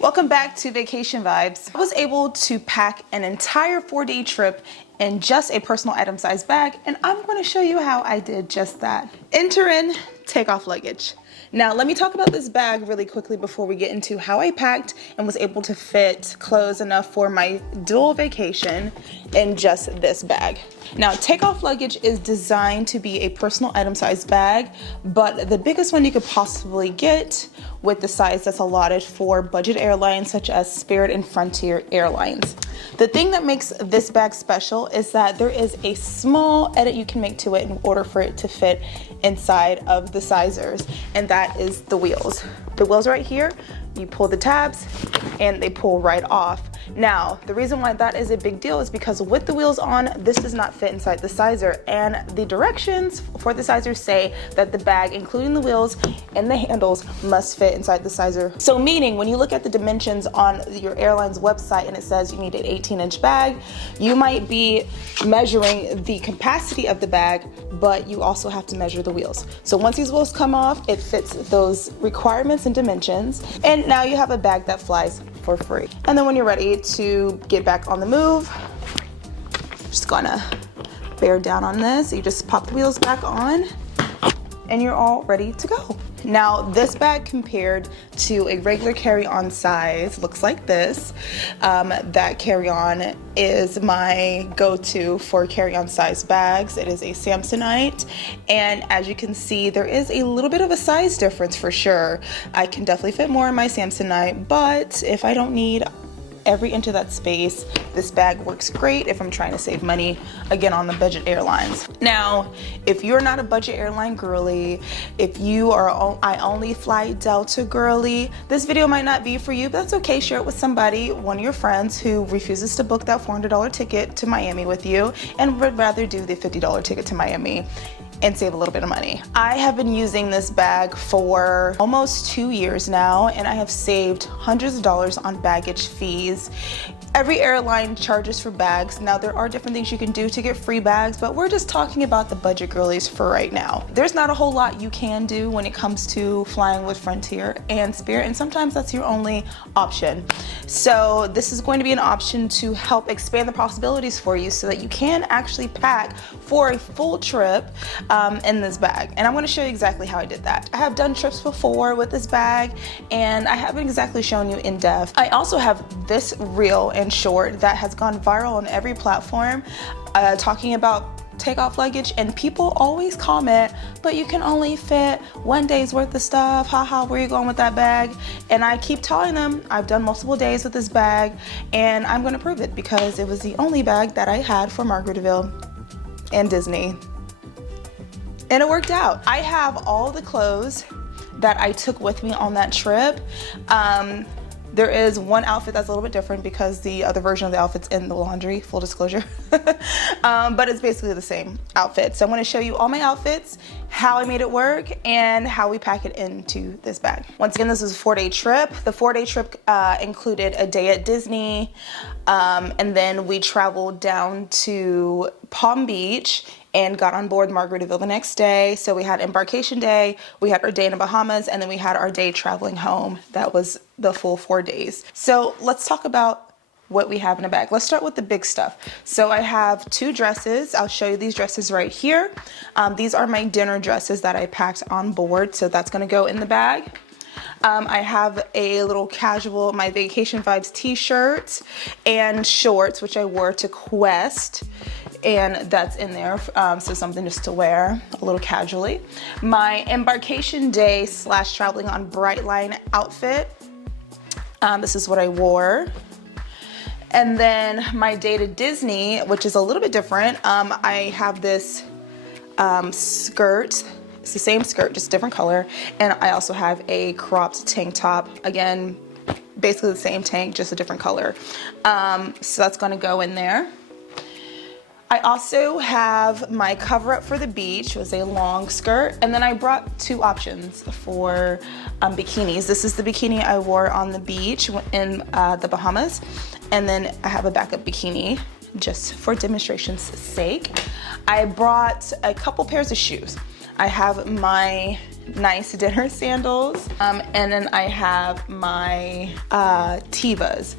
Welcome back to Vacation Vibes. I was able to pack an entire 4-day trip in just a personal item size bag, and I'm going to show you how I did just that. Interin Takeoff Luggage. Now let me talk about this bag really quickly before we get into how I packed and was able to fit clothes enough for my dual vacation in just this bag. Now, Takeoff Luggage is designed to be a personal item size bag, but the biggest one you could possibly get with the size that's allotted for budget airlines such as Spirit and Frontier Airlines. The thing that makes this bag special is that there is a small edit you can make to it in order for it to fit inside of the sizers, and that is the wheels. The wheels right here, you pull the tabs and they pull right off. Now, the reason why that is a big deal is because with the wheels on, this does not fit inside the sizer, and the directions for the sizer say that the bag, including the wheels and the handles, must fit inside the sizer. So meaning when you look at the dimensions on your airline's website and it says you need an 18-inch bag, you might be measuring the capacity of the bag, but you also have to measure the wheels. So once these wheels come off, it fits those requirements and dimensions, and now you have a bag that flies for free. And then when you're ready to get back on the move, just gonna bear down on this. You just pop the wheels back on and you're all ready to go. Now, this bag compared to a regular carry-on size looks like this. That carry-on is my go-to for carry-on size bags. It is a Samsonite, and as you can see, there is a little bit of a size difference for sure. I can definitely fit more in my Samsonite, but if I don't need every inch of that space, this bag works great if I'm trying to save money, again, on the budget airlines. Now, if you're not a budget airline girly, if you are I only fly Delta girly, this video might not be for you, but that's okay. Share it with somebody, one of your friends who refuses to book that $400 ticket to Miami with you and would rather do the $50 ticket to Miami and save a little bit of money. I have been using this bag for almost 2 years now, and I have saved hundreds of dollars on baggage fees. Every airline charges for bags. Now, there are different things you can do to get free bags, but we're just talking about the budget girlies for right now. There's not a whole lot you can do when it comes to flying with Frontier and Spirit, and sometimes that's your only option. So this is going to be an option to help expand the possibilities for you so that you can actually pack for a full trip in this bag. And I'm going to show you exactly how I did that. I have done trips before with this bag, and I haven't exactly shown you in depth. I also have this reel and short that has gone viral on every platform talking about Takeoff Luggage, and people always comment, but you can only fit 1 day's worth of stuff. Haha, where are you going with that bag? And I keep telling them I've done multiple days with this bag, and I'm going to prove it because it was the only bag that I had for Margaritaville and Disney, and it worked out. I have all the clothes that I took with me on that trip. There is one outfit that's a little bit different because the other version of the outfit's in the laundry, full disclosure. But it's basically the same outfit. So I'm gonna show you all my outfits, how I made it work, and how we pack it into this bag. Once again, this is a 4-day trip. The 4-day trip included a day at Disney, and then we traveled down to Palm Beach and got on board Margaritaville the next day. So we had embarkation day, we had our day in the Bahamas, and then we had our day traveling home. That was the full 4 days. So let's talk about what we have in a bag. Let's start with the big stuff. So I have 2 dresses. I'll show you these dresses right here. These are my dinner dresses that I packed on board, so that's gonna go in the bag. I have a little casual, my Vacation Vibes t-shirt and shorts, which I wore to Quest, and that's in there, so something just to wear a little casually. My embarkation day / traveling on Brightline outfit, this is what I wore. And then my day to Disney, which is a little bit different, I have this skirt. It's the same skirt, just different color. And I also have a cropped tank top. Again, basically the same tank, just a different color. So that's gonna go in there. I also have my cover up for the beach, was a long skirt. And then I brought 2 options for bikinis. This is the bikini I wore on the beach in the Bahamas. And then I have a backup bikini just for demonstration's sake. I brought a couple pairs of shoes. I have my nice dinner sandals. And then I have my Tevas.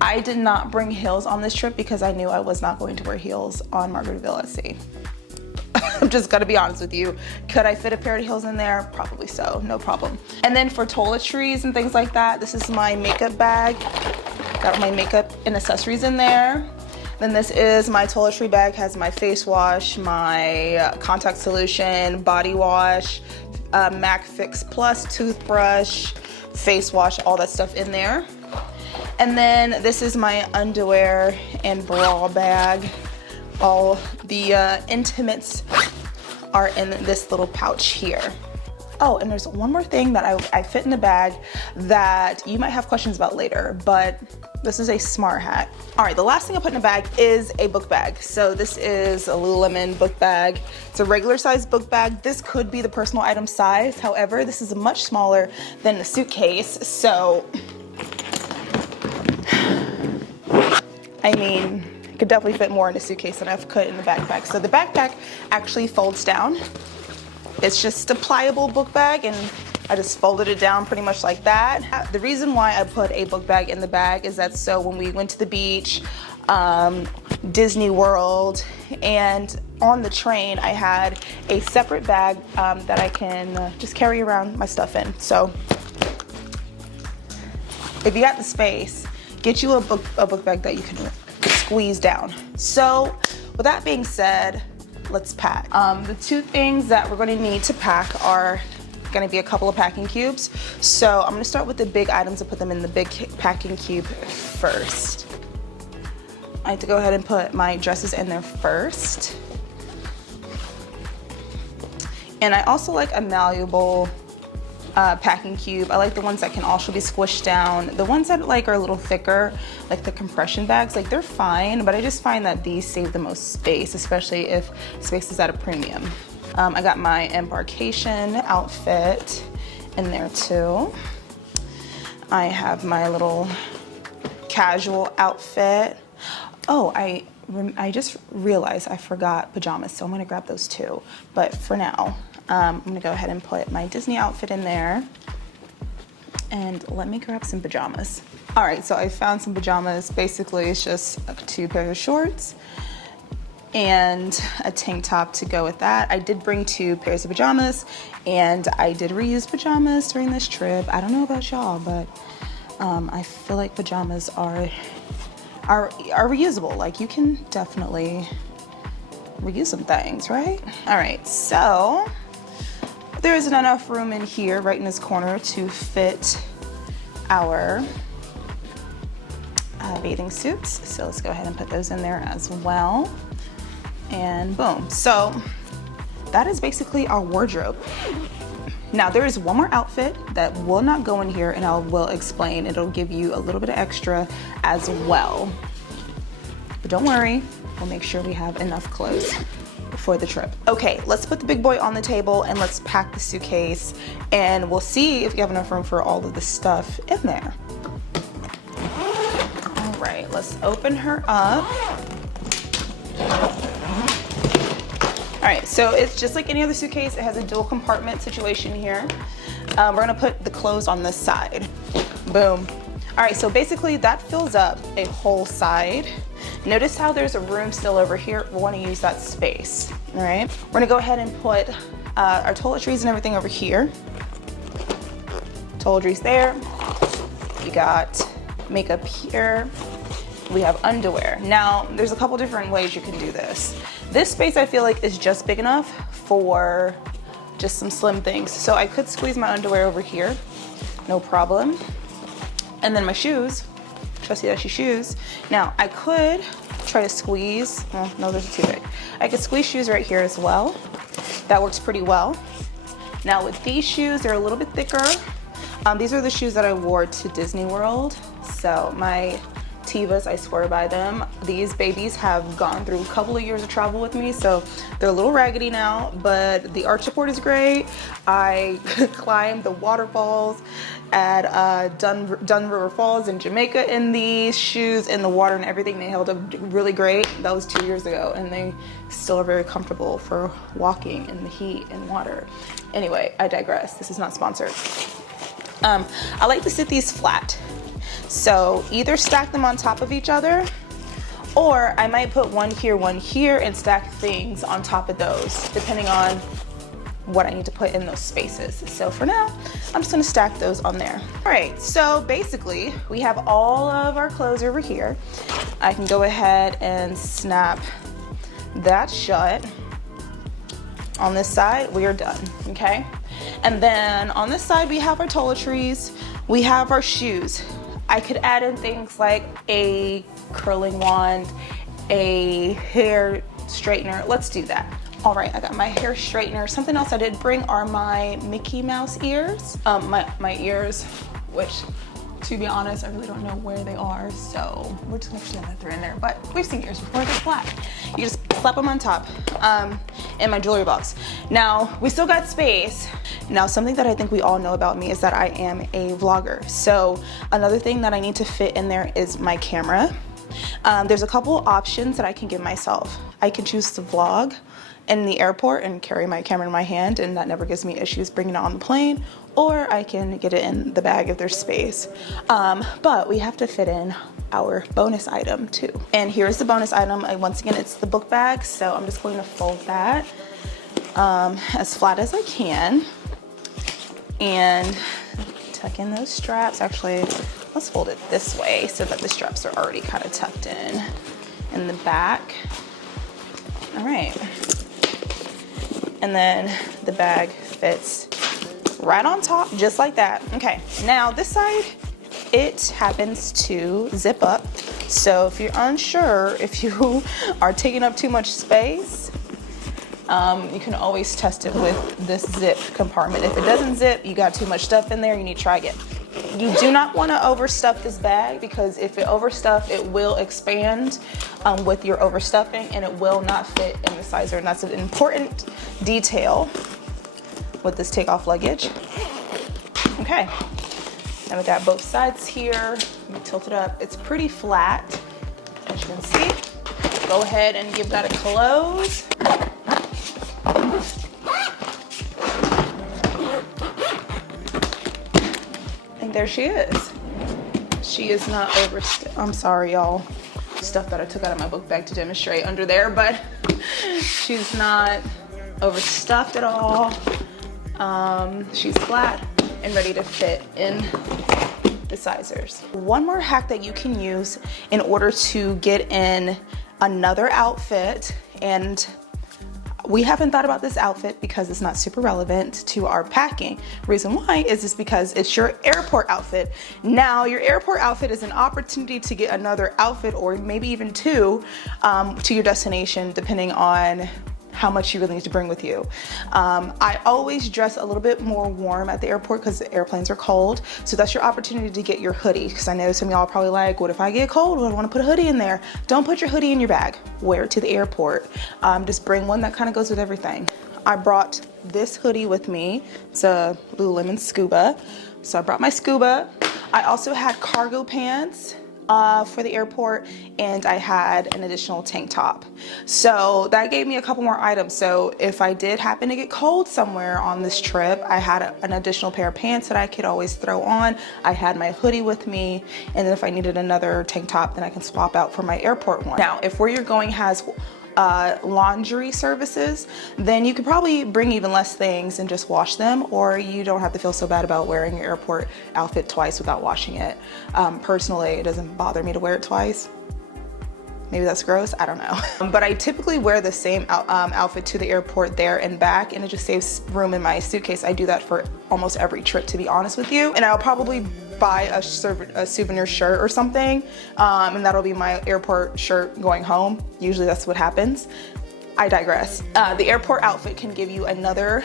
I did not bring heels on this trip because I knew I was not going to wear heels on Margaritaville at Sea. I'm just gonna be honest with you. Could I fit a pair of heels in there? Probably so, no problem. And then for toiletries and things like that, this is my makeup bag. Got my makeup and accessories in there. Then this is my toiletry bag, has my face wash, my contact solution, body wash, MAC Fix Plus toothbrush, face wash, all that stuff in there. And then this is my underwear and bra bag. All the intimates are in this little pouch here. Oh, and there's one more thing that I fit in the bag that you might have questions about later, but this is a smart hat. All right, the last thing I put in the bag is a book bag. So this is a Lululemon book bag. It's a regular size book bag. This could be the personal item size. However, this is much smaller than the suitcase. So, I mean, could definitely fit more in a suitcase than I could in the backpack. So the backpack actually folds down. It's just a pliable book bag, and I just folded it down pretty much like that. The reason why I put a book bag in the bag is that so when we went to the beach, Disney World, and on the train, I had a separate bag that I can just carry around my stuff in. So if you got the space, get you a book bag that you can squeeze down. So with that being said, let's pack. The two things that we're going to need to pack are going to be a couple of packing cubes. So I'm going to start with the big items and put them in the big packing cube first. I have to go ahead and put my dresses in there first. And I also like a malleable packing cube. I like the ones that can also be squished down. The ones that like are a little thicker, like the compression bags, like they're fine, but I just find that these save the most space, especially if space is at a premium. I got my embarkation outfit in there too. I have my little casual outfit. Oh, I just realized I forgot pajamas, so I'm gonna grab those too. But for now, I'm gonna go ahead and put my Disney outfit in there. And let me grab some pajamas. All right, so I found some pajamas. Basically, it's just 2 pairs of shorts and a tank top to go with that. I did bring 2 pairs of pajamas, and I did reuse pajamas during this trip. I don't know about y'all, but I feel like pajamas are reusable. Like, you can definitely reuse some things, right? All right, so there isn't enough room in here, right in this corner, to fit our bathing suits. So let's go ahead and put those in there as well. And boom. So that is basically our wardrobe. Now there is one more outfit that will not go in here, and I will explain. It'll give you a little bit of extra as well. But don't worry, we'll make sure we have enough clothes for the trip. Okay, let's put the big boy on the table and let's pack the suitcase, and we'll see if we have enough room for all of the stuff in there. All right, let's open her up. All right, so it's just like any other suitcase. It has a dual compartment situation here. We're gonna put the clothes on this side. Boom. All right, so basically that fills up a whole side. Notice how there's a room still over here. We wanna use that space, all right? We're gonna go ahead and put our toiletries and everything over here. Toiletries there. We got makeup here. We have underwear. Now, there's a couple different ways you can do this. This space I feel like is just big enough for just some slim things. So I could squeeze my underwear over here, no problem. And then my shoes, trusty dusty shoes. Now I could try to squeeze, oh, no, those are too big. I could squeeze shoes right here as well. That works pretty well. Now with these shoes, they're a little bit thicker. These are the shoes that I wore to Disney World. So my Tevas, I swear by them. These babies have gone through a couple of years of travel with me, so they're a little raggedy now, but the arch support is great. I climbed the waterfalls at Dun River Falls in Jamaica in these shoes, in the water and everything. They held up really great. That was 2 years ago, and they still are very comfortable for walking in the heat and water. Anyway, I digress. This is not sponsored. I like to sit these flat. So either stack them on top of each other, or I might put one here, and stack things on top of those, depending on what I need to put in those spaces. So for now, I'm just gonna stack those on there. All right, so basically, we have all of our clothes over here. I can go ahead and snap that shut. On this side, we are done, okay? And then on this side, we have our toiletries, we have our shoes. I could add in things like a curling wand, a hair straightener. Let's do that. All right, I got my hair straightener. Something else I did bring are my Mickey Mouse ears. My ears, which, to be honest, I really don't know where they are, so we're just gonna pretend that they're in there. But we've seen ears before, they're flat. You just slap them on top in my jewelry box. Now, we still got space. Now, something that I think we all know about me is that I am a vlogger. So another thing that I need to fit in there is my camera. There's a couple options that I can give myself. I can choose to vlog in the airport and carry my camera in my hand, and that never gives me issues bringing it on the plane, or I can get it in the bag if there's space. But we have to fit in our bonus item too. And here's the bonus item. Once again, it's the book bag, so I'm just going to fold that as flat as I can and tuck in those straps. Actually, let's fold it this way so that the straps are already kind of tucked in the back. All right. And then the bag fits right on top, just like that. Okay, now this side, it happens to zip up. So if you're unsure if you are taking up too much space, you can always test it with this zip compartment. If it doesn't zip, you got too much stuff in there, you need to try again. You do not want to overstuff this bag, because if it overstuff, it will expand with your overstuffing, and it will not fit in the sizer. And that's an important detail with this Takeoff luggage. Okay, now we got both sides here. Let me tilt it up. It's pretty flat, as you can see. Go ahead and give that a close. And there she is. She is not overstuffed. I'm sorry, y'all. Stuff that I took out of my book bag to demonstrate under there, but she's not overstuffed at all. She's flat and ready to fit in the sizers. One more hack that you can use in order to get in another outfit, and we haven't thought about this outfit because it's not super relevant to our packing. Reason why is because it's your airport outfit. Now, your airport outfit is an opportunity to get another outfit, or maybe even two, to your destination, depending on how much you really need to bring with you. I always dress a little bit more warm at the airport because the airplanes are cold. So that's your opportunity to get your hoodie. Because I know some of y'all are probably like, what if I get cold? I want to put a hoodie in there. Don't put your hoodie in your bag. Wear it to the airport. Just bring one that kind of goes with everything. I brought this hoodie with me. It's a Lululemon Scuba. So I brought my Scuba. I also had cargo pants for the airport, and I had an additional tank top. So that gave me a couple more items. So if I did happen to get cold somewhere on this trip, I had an additional pair of pants that I could always throw on. I had my hoodie with me, and then if I needed another tank top, then I can swap out for my airport one. Now, if where you're going has laundry services, then you could probably bring even less things and just wash them, or you don't have to feel so bad about wearing your airport outfit twice without washing it. Personally, it doesn't bother me to wear it twice. Maybe that's gross, I don't know. But I typically wear the same outfit to the airport there and back, and it just saves room in my suitcase. I do that for almost every trip, to be honest with you. And I'll probably buy a souvenir shirt or something, and that'll be my airport shirt going home. Usually that's what happens. I digress. The airport outfit can give you another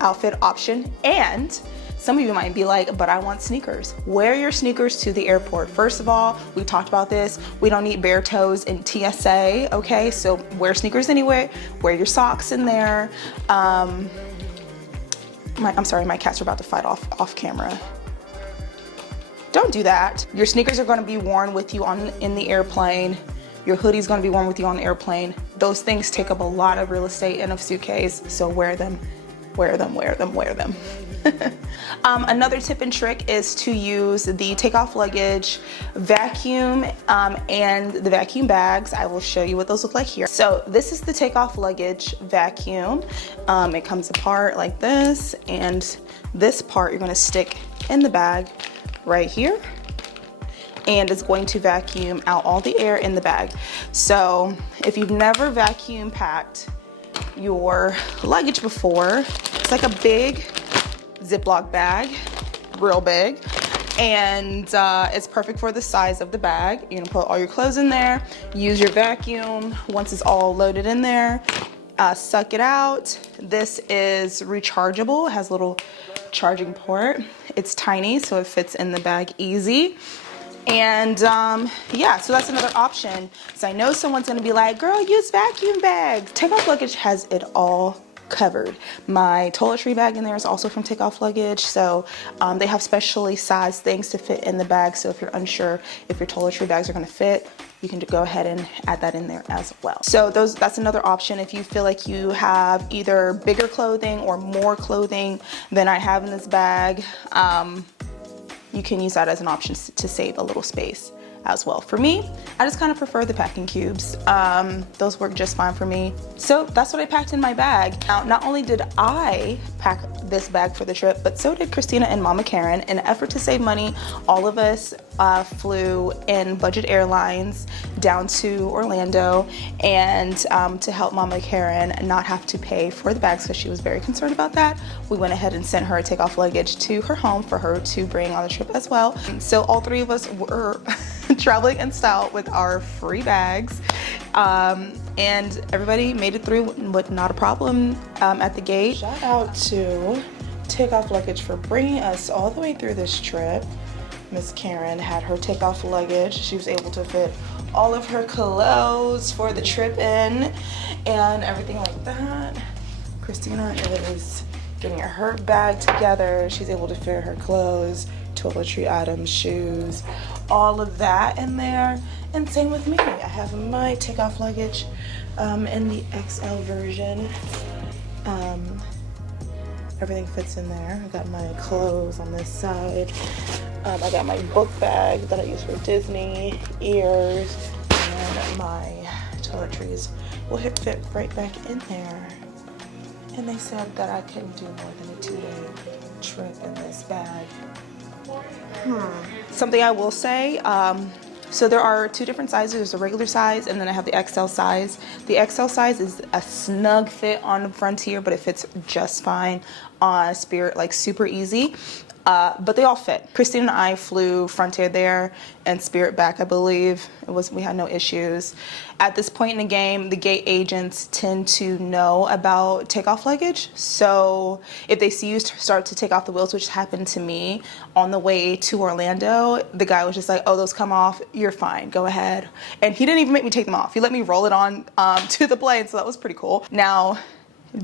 outfit option, and Some of you might be like, but I want sneakers. Wear your sneakers to the airport. First of all, we talked about this. We don't need bare toes in TSA, okay? So wear sneakers anyway. Wear your socks in there. I'm sorry, my cats are about to fight off camera. Don't do that. Your sneakers are gonna be worn with you in the airplane. Your hoodie's gonna be worn with you on the airplane. Those things take up a lot of real estate in a suitcase, so wear them, wear them, wear them, wear them. Another tip and trick is to use the Takeoff Luggage vacuum and the vacuum bags. I will show you what those look like here. So this is the Takeoff Luggage vacuum. It comes apart like this, and this part you're gonna stick in the bag right here, and it's going to vacuum out all the air in the bag. So if you've never vacuum packed your luggage before, it's like a big Ziploc bag, real big, and it's perfect for the size of the bag. You're gonna put all your clothes in there, use your vacuum. Once it's all loaded in there, suck it out. This is rechargeable, it has a little charging port. It's tiny, so it fits in the bag easy. And yeah, so that's another option. So I know someone's gonna be like, girl, use vacuum bags. Takeoff Luggage has it all covered. My toiletry bag in there is also from Takeoff Luggage. So they have specially sized things to fit in the bag. So if you're unsure if your toiletry bags are gonna fit, you can go ahead and add that in there as well. So that's another option if you feel like you have either bigger clothing or more clothing than I have in this bag. You can use that as an option to save a little space as well. For me, I just kind of prefer the packing cubes. Those work just fine for me. So that's what I packed in my bag. Now, not only did I pack this bag for the trip, but so did Christina and Mama Karen. In an effort to save money, all of us flew in budget airlines down to Orlando, and to help Mama Karen not have to pay for the bags because she was very concerned about that, we went ahead and sent her a Takeoff Luggage to her home for her to bring on the trip as well. So all three of us were traveling in style with our free bags, and everybody made it through with not a problem at the gate. Shout out to Takeoff Luggage for bringing us all the way through this trip. Miss Karen had her Takeoff Luggage. She was able to fit all of her clothes for the trip in and everything like that. Christina is getting her bag together. She's able to fit her clothes, toiletry items, shoes, all of that in there. And same with me. I have my Takeoff Luggage in the XL version. Everything fits in there. I got my clothes on this side. I got my book bag that I use for Disney, ears, and my toiletries will fit right back in there. And they said that I couldn't do more than a 2-day trip in this bag. Something I will say, so there are two different sizes. There's a regular size, and then I have the XL size. The XL size is a snug fit on Frontier, but it fits just fine on Spirit, like super easy. But they all fit. Christine and I flew Frontier there and Spirit back, I believe. We had no issues. At this point in the game, the gate agents tend to know about Takeoff Luggage. So if they see you start to take off the wheels, which happened to me on the way to Orlando, the guy was just like, oh, those come off, you're fine, go ahead. And he didn't even make me take them off. He let me roll it on to the plane, so that was pretty cool. Now,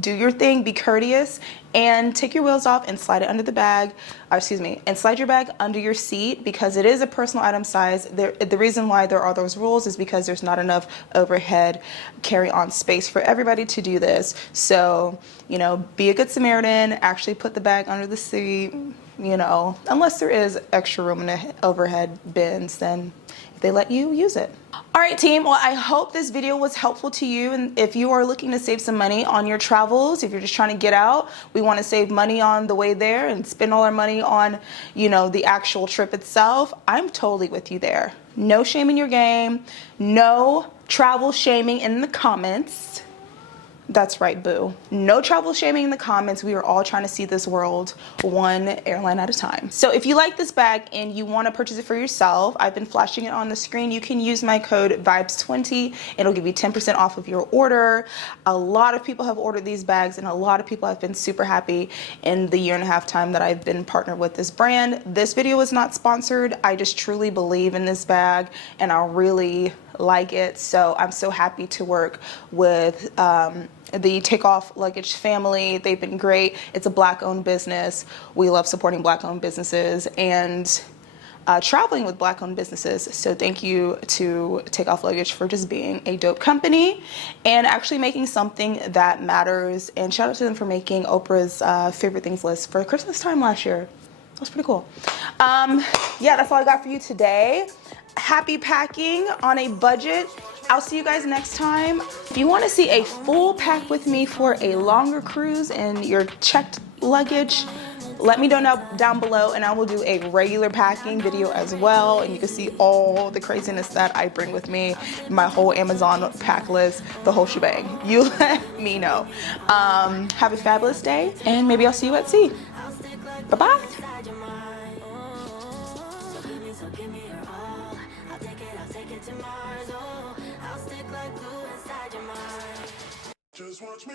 do your thing, be courteous, and take your wheels off and slide it under the bag, and slide your bag under your seat, because it is a personal item size. The reason why there are those rules is because there's not enough overhead carry-on space for everybody to do this. So, be a good Samaritan, actually put the bag under the seat, unless there is extra room in the overhead bins, then if they let you, use it. All right, team, well, I hope this video was helpful to you. And if you are looking to save some money on your travels, if you're just trying to get out, we want to save money on the way there and spend all our money on, the actual trip itself, I'm totally with you there. No shame in your game. No travel shaming in the comments. That's right, boo. No travel shaming in the comments. We are all trying to see this world one airline at a time. So if you like this bag and you want to purchase it for yourself, I've been flashing it on the screen. You can use my code VIBES20. It'll give you 10% off of your order. A lot of people have ordered these bags and a lot of people have been super happy in the 1.5 years time that I've been partnered with this brand. This video is not sponsored. I just truly believe in this bag and I really like it. So I'm so happy to work with the Takeoff Luggage family. They've been great. It's a Black-owned business. We love supporting Black-owned businesses and traveling with Black-owned businesses. So thank you to Takeoff Luggage for just being a dope company and actually making something that matters. And shout out to them for making Oprah's favorite things list for Christmas time last year. That was pretty cool. Yeah, that's all I got for you today. Happy packing on a budget. I'll see you guys next time. If you want to see a full pack with me for a longer cruise and your checked luggage, let me know down below and I will do a regular packing video as well, and you can see all the craziness that I bring with me, my whole Amazon pack list, the whole shebang. You let me know. Have a fabulous day and maybe I'll see you at sea. Bye-bye. Just watch me.